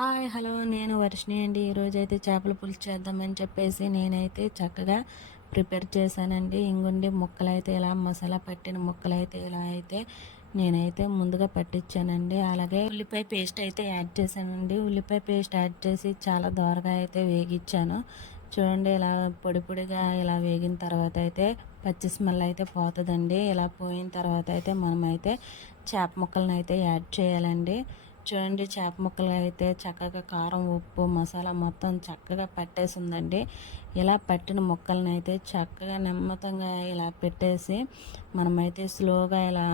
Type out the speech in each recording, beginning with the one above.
Hi hello. నేను వర్షిణి అండి. ఈరోజు అయితే చేపల పులుసు చేద్దామని చెప్పేసి నేనైతే చక్కగా ప్రిపేర్ చేశానండి. ఇంగుండి ముక్కలు అయితే ఇలా మసాలా పట్టిన ముక్కలు అయితే ఇలా అయితే నేనైతే ముందుగా పట్టించానండి. అలాగే ఉల్లిపాయ పేస్ట్ అయితే యాడ్ చేశానండి. ఉల్లిపాయ పేస్ట్ యాడ్ చేసి చాలా దోరగా అయితే వేగించాను చూడండి ఇలా పొడి పొడిగా ఇలా వేగిన తర్వాత అయితే పచ్చి స్మెల్ అయితే పోతుందండి. ఇలా పోయిన తర్వాత అయితే మనమైతే చేప ముక్కలను అయితే యాడ్ చేయాలండి. చూడండి చేప ముక్కలు అయితే చక్కగా కారం ఉప్పు మసాలా మొత్తం చక్కగా పట్టేసిందండి. ఇలా పట్టిన ముక్కలను అయితే చక్కగా నెమ్మతంగా ఇలా పెట్టేసి మనమైతే స్లోగా ఇలా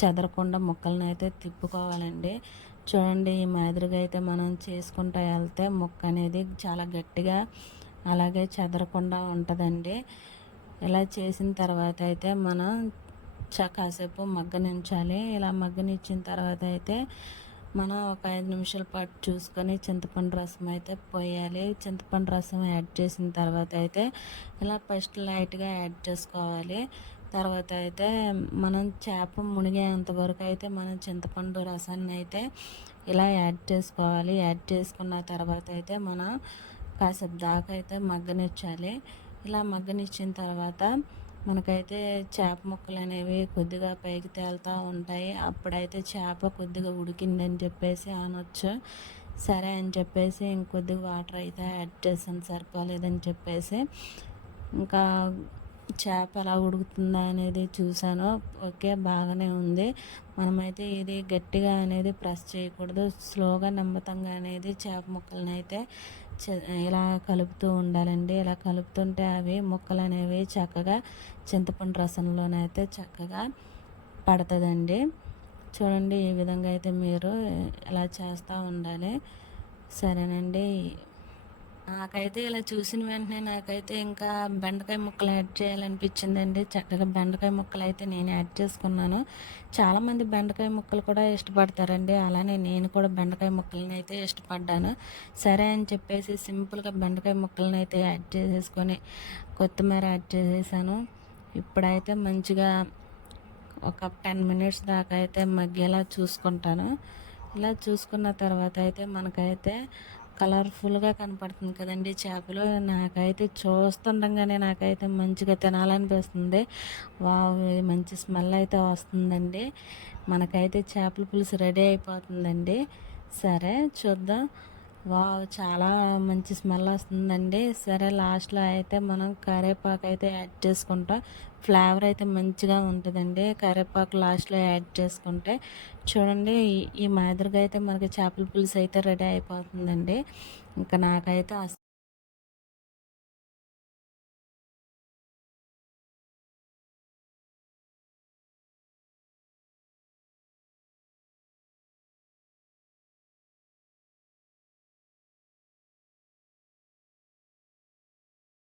చెదరకుండా ముక్కలను అయితే తిప్పుకోవాలండి. చూడండి ఈ మాదిరిగా అయితే మనం చేసుకుంటూ వెళ్తే ముక్క అనేది చాలా గట్టిగా అలాగే చెదరకుండా ఉంటుందండి. ఇలా చేసిన తర్వాత అయితే మనం చ కాసేపు మగ్గనించాలి. ఇలా మగ్గనిచ్చిన తర్వాత అయితే మనం ఒక ఐదు నిమిషాల పాటు చూసుకొని చింతపండు రసం అయితే పోయాలి. చింతపండు రసం యాడ్ చేసిన తర్వాత అయితే ఇలా ఫస్ట్ లైట్గా యాడ్ చేసుకోవాలి. తర్వాత అయితే మనం చేప మునిగేంత వరకు అయితే మనం చింతపండు రసాన్ని అయితే ఇలా యాడ్ చేసుకోవాలి. యాడ్ చేసుకున్న తర్వాత అయితే మనం కాసేపు దాకా అయితే మగ్గనిచ్చాలి. ఇలా మగ్గనిచ్చిన తర్వాత మనకైతే చేప ముక్కలు అనేవి కొద్దిగా పైకి తేలుతూ ఉంటాయి. అప్పుడైతే చేప కొద్దిగా ఉడికిందని చెప్పేసి అనొచ్చు. సరే అని చెప్పేసి ఇంకొద్దిగా వాటర్ అయితే యాడ్ చేసాను సరిపోలేదని చెప్పేసి. ఇంకా చేప ఎలా ఉడుకుతుందా అనేది చూశాను. ఓకే బాగానే ఉంది. మనమైతే ఇది గట్టిగా అనేది ప్రెస్ చేయకూడదు. స్లోగా నమ్మతంగా అనేది చేప ముక్కలను అయితే ఇలా కలుపుతూ ఉండాలండి? ఇలా కలుపుతుంటే అవి ముక్కలు అనేవి చక్కగా చింతపండు రసంలోనైతే చక్కగా పడుతుందండి. చూడండి ఈ విధంగా అయితే మీరు ఇలా చేస్తూ ఉండాలి. సరేనండి. నాకైతే ఇలా చూసిన వెంటనే నాకైతే ఇంకా బెండకాయ ముక్కలు యాడ్ చేయాలనిపించిందండి. చక్కగా బెండకాయ ముక్కలు అయితే నేను యాడ్ చేసుకున్నాను. చాలామంది బెండకాయ ముక్కలు కూడా ఇష్టపడతారండి. అలానే నేను కూడా బెండకాయ ముక్కలని అయితే ఇష్టపడ్డాను. సరే అని చెప్పేసి సింపుల్గా బెండకాయ ముక్కలను అయితే యాడ్ చేసేసుకొని కొత్తిమీర యాడ్ చేసేసాను. ఇప్పుడైతే మంచిగా ఒక టెన్ మినిట్స్ దాకా అయితే మగ్గేలా చూసుకుంటాను. ఇలా చూసుకున్న తర్వాత అయితే మనకైతే కలర్ఫుల్గా కనపడుతుంది కదండి చేపలు. నాకైతే చూస్తుండగానే నాకైతే మంచిగా తినాలనిపిస్తుంది. వావ్ మంచి స్మెల్ అయితే వస్తుందండి. మనకైతే చేపల పులుసు రెడీ అయిపోతుందండి. సరే చూద్దాం. వావ్ చాలా మంచి స్మెల్ వస్తుందండి. సరే లాస్ట్లో అయితే మనం కరివేపాకు అయితే యాడ్ చేసుకుంటాం. ఫ్లేవర్ అయితే మంచిగా ఉంటుందండి. కరివేపాకు లాస్ట్లో యాడ్ చేసుకుంటే. చూడండి ఈ మాదిరిగా అయితే మనకి చేపల పులుసు అయితే రెడీ అయిపోతుందండి. ఇంకా నాకైతే